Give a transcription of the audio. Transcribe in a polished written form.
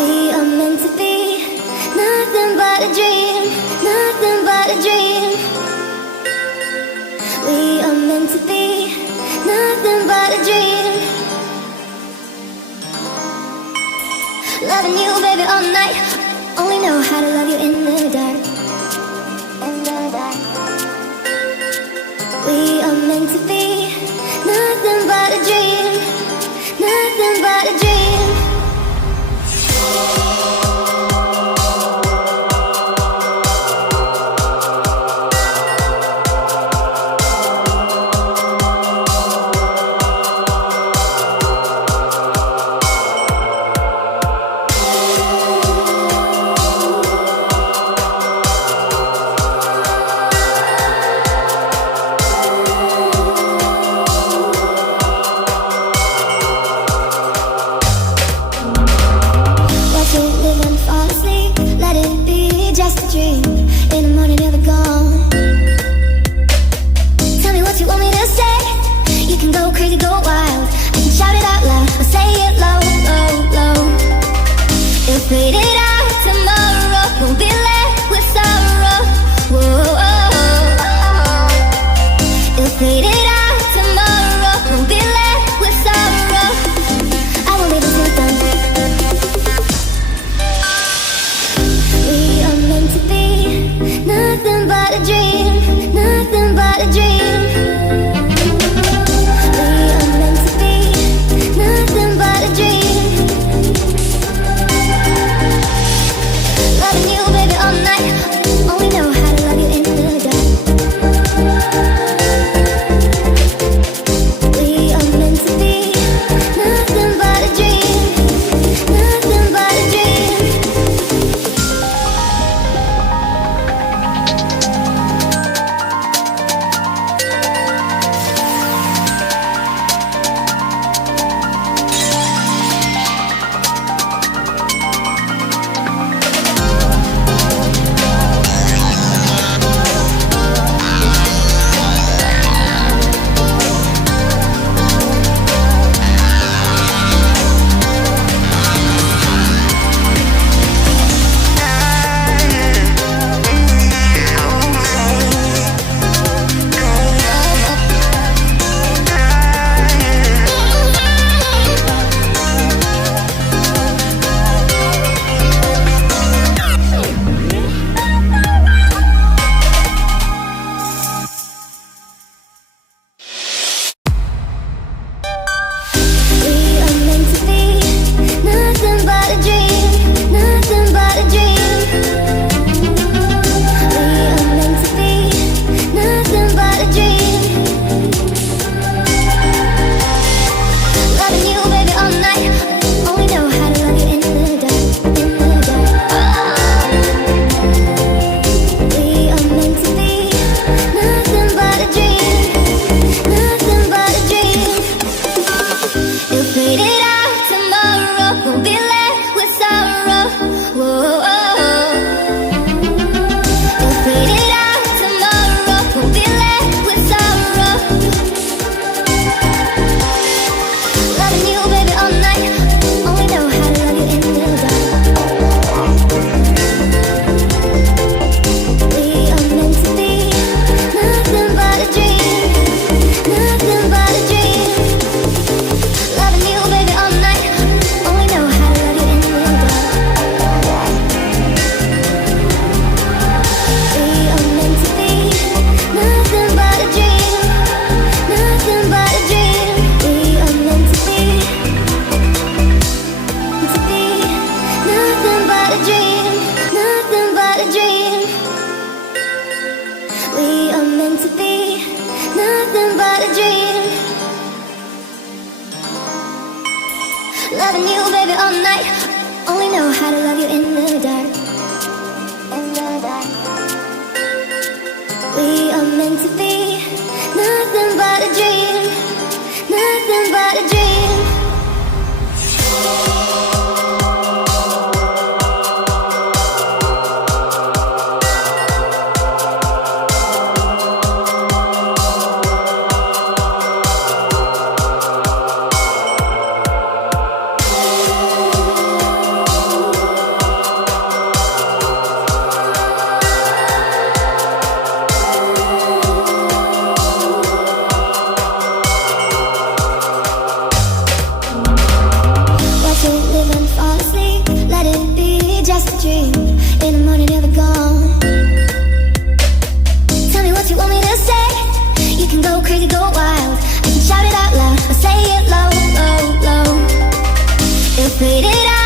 We are meant to be nothing but a dream, nothing but a dream. We are meant to be nothing but a dream. Loving you, baby, all night. Only know how to love you in the dark. In the dark. We are meant to be nothing but a dream, nothing but a dream. Loving you, baby, all night. Only know how to love you in the dark. In the dark. We are meant to be nothing but a dream. Nothing but a dream. faded out.